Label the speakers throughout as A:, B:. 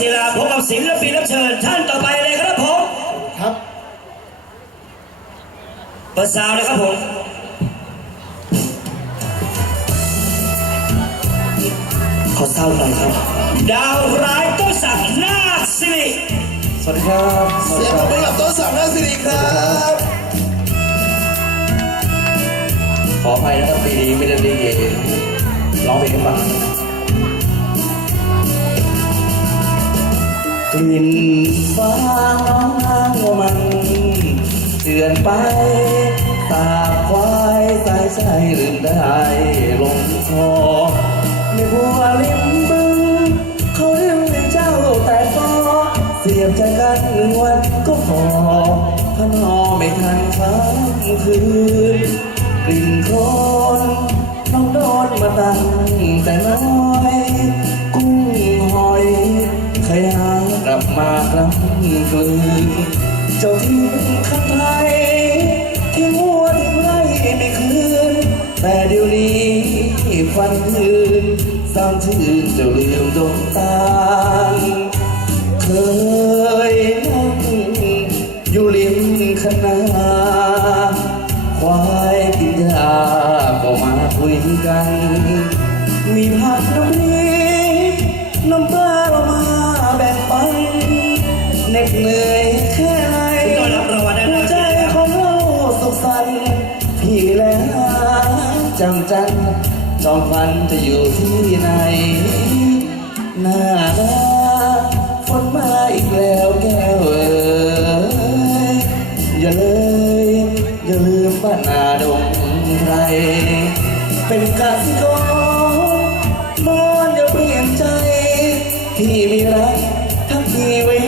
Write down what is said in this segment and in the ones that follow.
A: ศิลาพบกับศิลปินรับเชิญท่านต่อไปเลยครับผม
B: ครับ
A: เปิดซาวน์เลยครับผมขอซาวน์หน่อยครับ ดาวร้ายต้นสักดิ์นาคสิริ
C: สวัสดีครับ
B: เสียงปรบมือกับต้นสักดิ์นาสิริครับ
C: ขออภัยนะครับปีนี้ไม่ได้เรียนร้องเพลงให้ฟัง กลิ่นฟ้าน้องนางว่ามันเตือนไป ตาควายสายใสลืมได้ลงคอไม่บัวริมบึงเขาเรื่องในเจ้าแต่พอเสียบใจกันหนึ่งวันก็พอพนอไม่ทันค้างคืนกลิ่นโคลนน้องโดนมาตั้งแต่น้อยกุ้งหอยขยา มากลำกลืนเจ้าทิ้งข้างไทยทิ้งหัวทิ้งไรไม่คืน แต่เดี๋ยวนี้ฟันคืนสร้างชื่อเจ้าลืมดวงตาเคยนั่งอยู่ริมคณา พี่และจำจันจอมพันจะอยู่ที่ไหน หน้าหน้าฝนมาอีกแล้วแก้วเอ๋ยอย่าเลย อย่าลืมบ้านนาดงไร เป็นกสิกรนอนอย่าเปลี่ยนใจที่มีรักทักทีไว้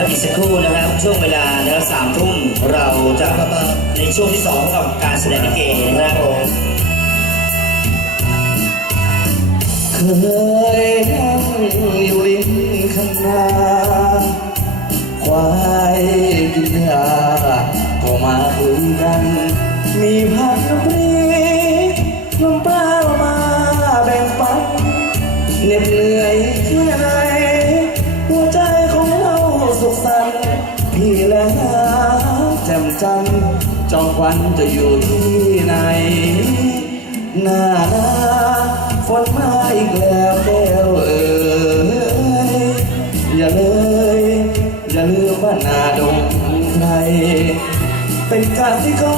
C: แล้
A: วอีกสักครู่นะครับช่วงเวลานะครับสามทุ่มเราจะในช่วงที่สองกับการแสดงลิเกนะครับผม
C: เคยนั่งอยู่ริมข้างนาควายกินยาก็มาคุยกัน มีผักน้ำพริกน้ำปลามาแบ่งปันเหน็ดเหนื่อยแค่ จ่มจันจอมควันจะอยู่ที่ไหน หน้าหน้าฝนมาอีกแล้วแก้วเอ๋ยอย่าเลย อย่าลืมว่านาดงใคร เป็นกาสิกร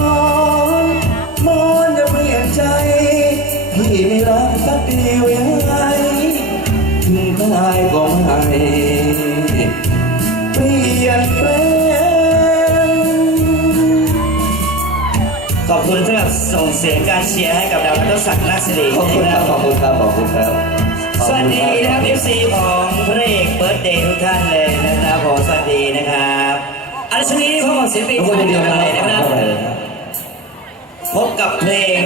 C: มอนอย่าเปลี่ยนใจ พี่ไม่รักสักเดียวยังไงถึงตายก็ไม่
A: คุณสำหรับส่งเสียงการเชียร์ให้กับดาวต้นสักดิ์นาคสิริ
C: ขอบคุณ
A: นะ
C: ค
A: ค
C: รั
A: รั
C: บบขอบคุณครับ ขอบคุณครับ
A: สวัสดีนะครับ FC ของพระเอกเบิร์ดเดย์ทุกท่านเลยนะครับผมสวัสดีนะครับอันชนี้พบกับศิลปิน
C: ทุกคน
A: ท่าน
C: เดียว
A: ต่อ
C: นะ
A: ไป
C: ค
A: นะค
C: รั
A: รั
C: บบ
A: พบกับเพลง